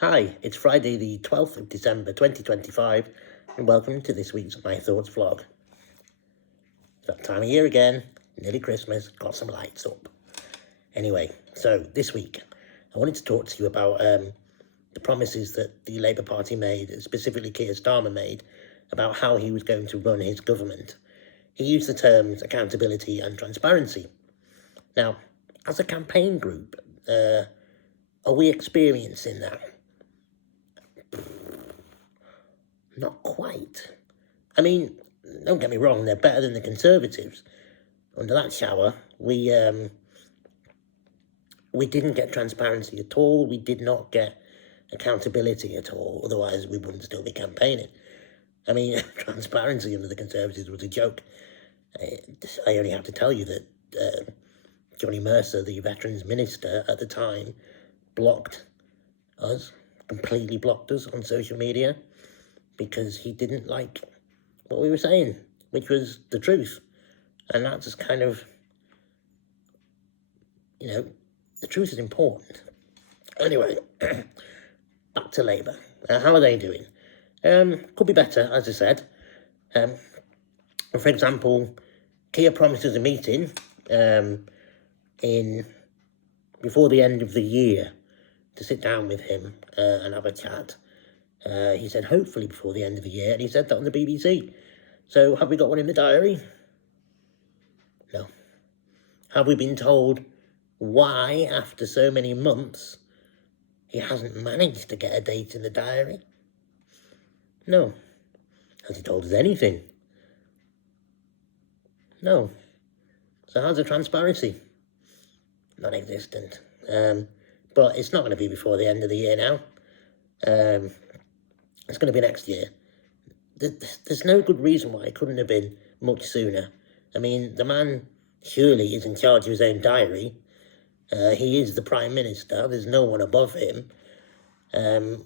Hi, it's Friday the 12th of December 2025 and welcome to this week's My Thoughts vlog. It's that time of year again, nearly Christmas, got some lights up. Anyway, so this week I wanted to talk to you about the promises that the Labour Party made, specifically Keir Starmer made, about how he was going to run his government. He used the terms accountability and transparency. Now, as a campaign group, are we experiencing that? Not quite. I mean, don't get me wrong, they're better than the Conservatives. Under that shower, we didn't get transparency at all. We did not get accountability at all. Otherwise, we wouldn't still be campaigning. I mean, transparency under the Conservatives was a joke. I only have to tell you that Johnny Mercer, the Veterans Minister at the time, blocked us, completely blocked us on social media because he didn't like what we were saying, which was the truth. And that's just kind of, the truth is important. Anyway, back to Labour. How are they doing? Could be better, as I said. For example, Keir promises a meeting before the end of the year to sit down with him and have a chat. He said hopefully before the end of the year, and he said that on the BBC. So have we got one in the diary? No. Have we been told why, after so many months, he hasn't managed to get a date in the diary? No. Has he told us anything? No. So how's the transparency? Non-existent. But it's not going to be before the end of the year now. It's going to be next year. There's no good reason why it couldn't have been much sooner. I mean, the man surely is in charge of his own diary. He is the Prime Minister. There's no one above him.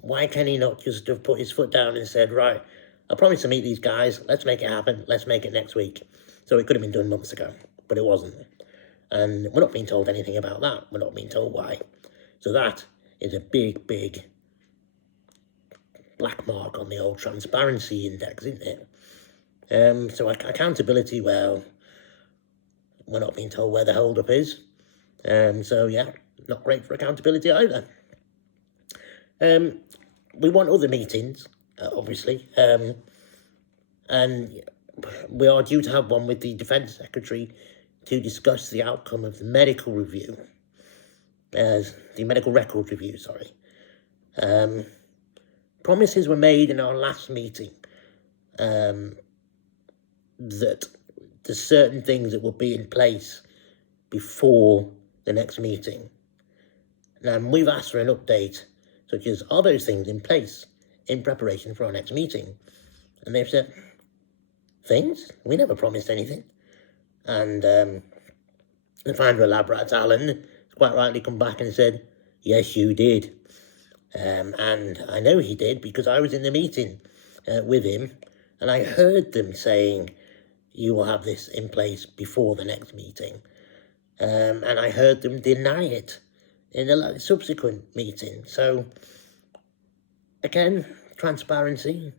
Why can he not just have put his foot down and said, right, I promised to meet these guys. Let's make it happen. Let's make it next week. So it could have been done months ago, but it wasn't. And we're not being told anything about that. We're not being told why. So that is a big, big black mark on the old transparency index, isn't it? So accountability, well, we're not being told where the hold-up is. So yeah, not great for accountability either. We want other meetings, obviously, and we are due to have one with the Defence Secretary to discuss the outcome of the medical review, the medical record review, sorry. Promises were made in our last meeting that there's certain things that will be in place before the next meeting. And we've asked for an update, such as, are those things in place in preparation for our next meeting? And they've said, things? We never promised anything. And the founder of Lab Rats, Alan, quite rightly come back and said, yes, you did. And I know he did because I was in the meeting with him and I heard them saying, you will have this in place before the next meeting. And I heard them deny it in a subsequent meeting. So, again, transparency,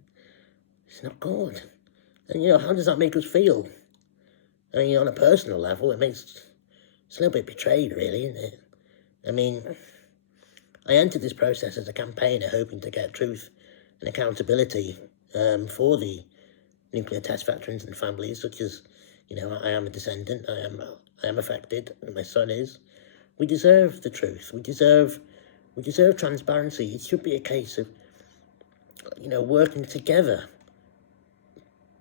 it's not good. And, how does that make us feel? I mean, on a personal level, it's a little bit betrayed, really, isn't it? I mean, I entered this process as a campaigner hoping to get truth and accountability for the nuclear test veterans and families, such as, I am a descendant, I am affected, and my son is. We deserve the truth. We deserve transparency. It should be a case of, working together.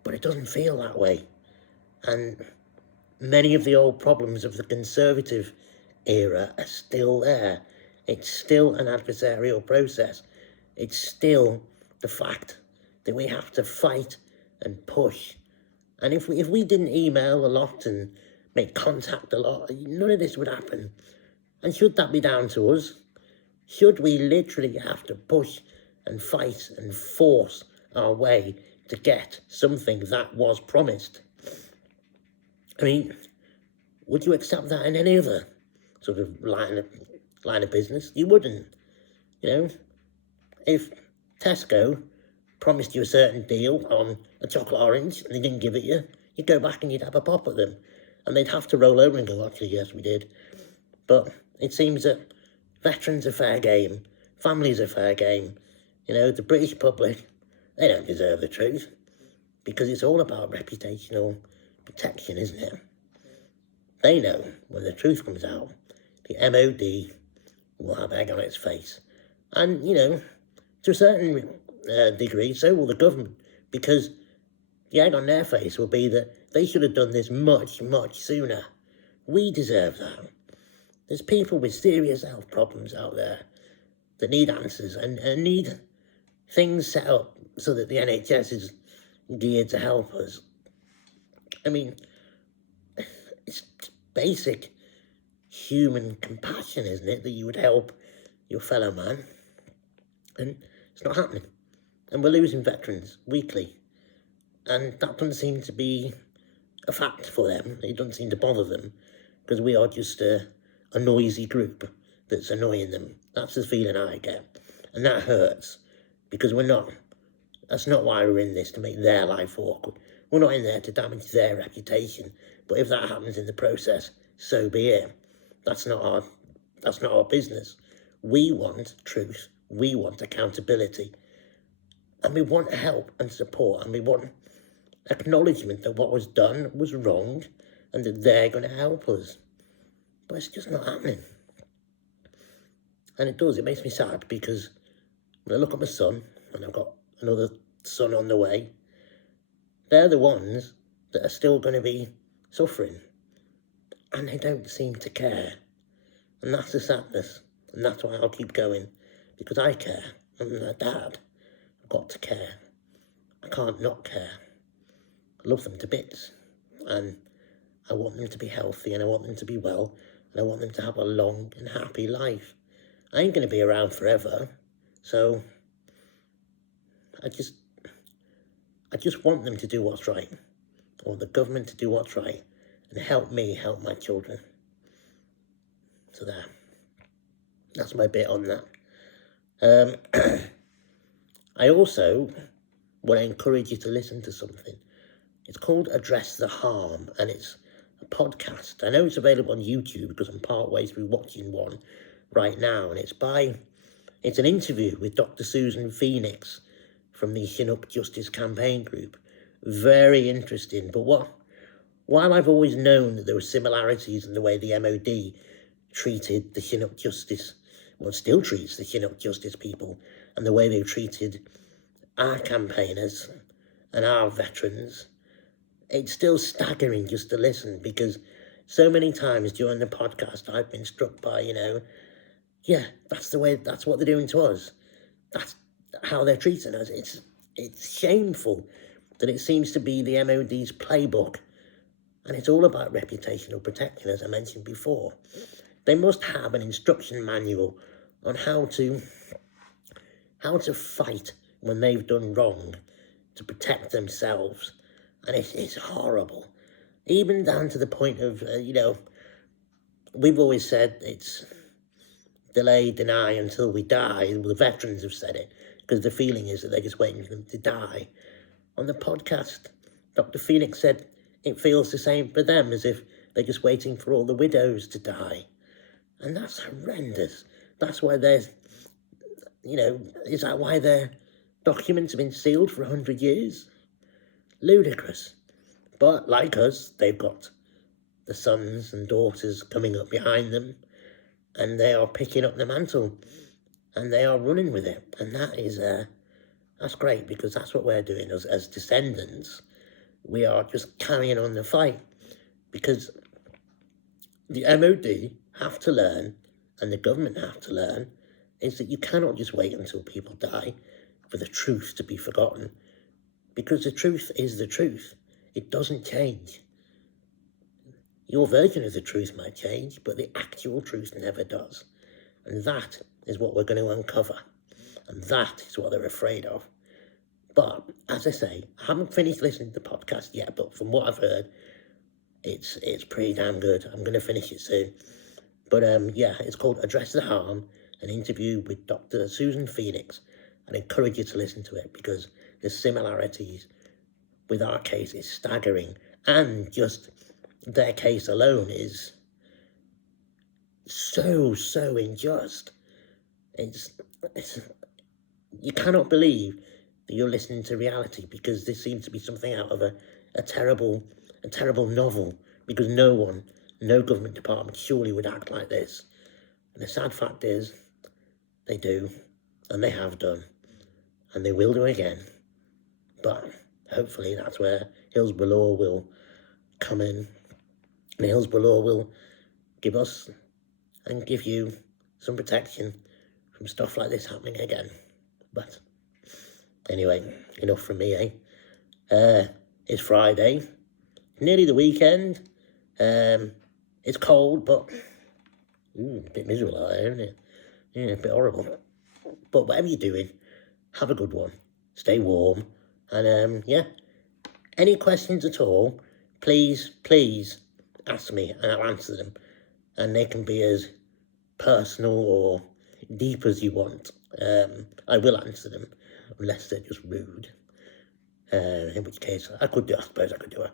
But it doesn't feel that way. And many of the old problems of the Conservative era are still there. It's still an adversarial process. It's still the fact that we have to fight and push. And if we didn't email a lot and make contact a lot, none of this would happen. And should that be down to us? Should we literally have to push and fight and force our way to get something that was promised? I mean, would you accept that in any other sort of line of business? You wouldn't, if Tesco promised you a certain deal on a chocolate orange and they didn't give it you, you'd go back and you'd have a pop at them. And they'd have to roll over and go, actually, yes, we did. But it seems that veterans are fair game, families are fair game. You know, the British public, they don't deserve the truth, because it's all about reputational protection, isn't it? They know when the truth comes out, the MOD will have egg on its face. And, you know, to a certain degree, so will the government, because the egg on their face will be that they should have done this much, much sooner. We deserve that. There's people with serious health problems out there that need answers and need things set up so that the NHS is geared to help us. I mean, it's basic human compassion, isn't it, that you would help your fellow man? And it's not happening. And we're losing veterans weekly. And that doesn't seem to be a fact for them. It doesn't seem to bother them, because we are just a noisy group that's annoying them. That's the feeling I get. And that hurts, because that's not why we're in this, to make their life awkward. We're not in there to damage their reputation. But if that happens in the process, so be it. That's not our business. We want truth. We want accountability. And we want help and support. And we want acknowledgement that what was done was wrong and that they're going to help us. But it's just not happening. And it makes me sad, because when I look at my son, and I've got another son on the way, they're the ones that are still going to be suffering. And they don't seem to care. And that's the sadness. And that's why I'll keep going, because I care. I'm a dad. I've got to care. I can't not care. I love them to bits. And I want them to be healthy, and I want them to be well, and I want them to have a long and happy life. I ain't going to be around forever. So I just want them to do what's right, or the government to do what's right, and help me help my children. So that's my bit on that. I also want to encourage you to listen to something. It's called Address the Harm, and it's a podcast. I know it's available on YouTube, because I'm part way through watching one right now, and it's an interview with Dr. Susan Phoenix from the Chinook Justice campaign group. Very interesting. But while I've always known that there were similarities in the way the MOD treated the Chinook Justice, well, still treats the Chinook Justice people, and the way they've treated our campaigners and our veterans, it's still staggering just to listen, because so many times during the podcast I've been struck by, yeah, that's what they're doing to us. That's how they're treating us. It's shameful that it seems to be the MOD's playbook, and it's all about reputational protection, as I mentioned before. They must have an instruction manual on how to fight when they've done wrong to protect themselves, and it's horrible. Even down to the point of, we've always said it's delay, deny until we die. Well, the veterans have said it, because the feeling is that they're just waiting for them to die. On the podcast, Dr. Phoenix said it feels the same for them, as if they're just waiting for all the widows to die. And that's horrendous. That's why there's, is that why their documents have been sealed for 100 years? Ludicrous. But like us, they've got the sons and daughters coming up behind them, and they are picking up the mantle, and they are running with it. And that's great, because that's what we're doing as descendants. We are just carrying on the fight, because the MOD have to learn, and the government have to learn, is that you cannot just wait until people die for the truth to be forgotten, because the truth is the truth. It doesn't change. Your version of the truth might change, but the actual truth never does. And that is what we're going to uncover. And that is what they're afraid of. But, as I say, I haven't finished listening to the podcast yet, but from what I've heard, it's pretty damn good. I'm going to finish it soon. But, it's called Address the Harm, an interview with Dr. Susan Phoenix. and encourage you to listen to it, because the similarities with our case is staggering, and just their case alone is so unjust. It's you cannot believe that you're listening to reality, because this seems to be something out of a terrible novel, because no government department surely would act like this. And the sad fact is, they do, and they have done, and they will do again. But hopefully that's where Hillsborough Law will come in, and Hillsborough Law will give us and give you some protection from stuff like this happening again. But anyway, enough from me, it's Friday, nearly the weekend. It's cold, but a bit miserable out there, isn't it? Yeah, a bit horrible. But whatever you're doing, have a good one. Stay warm. And yeah, any questions at all, please ask me and I'll answer them. And they can be as personal or deep as you want. I will answer them, unless they're just rude. In which case, I suppose I could do a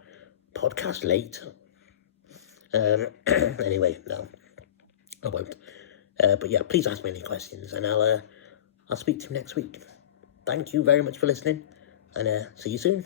podcast later. Anyway, no, I won't. But yeah, please ask me any questions, and I'll speak to you next week. Thank you very much for listening, and see you soon.